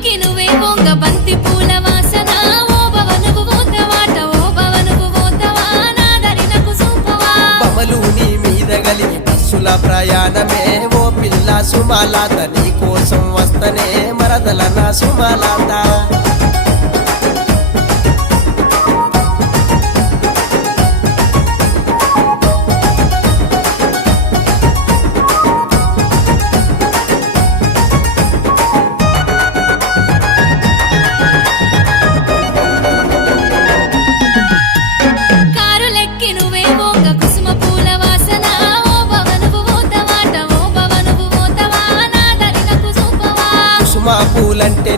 ఎక్కి నువ్వే పొంగ బంతి పూల వాసన ఓ భవనుకు పోతవాట ఓ భవనుకు పోతవా నాదరి నాకు చూపవా బమలు నీ మీద గలిగి బస్సుల ప్రయాణమే ఓ పిల్ల సుమలాత నీ కోసం వస్తనే మరదల నా సుమలాత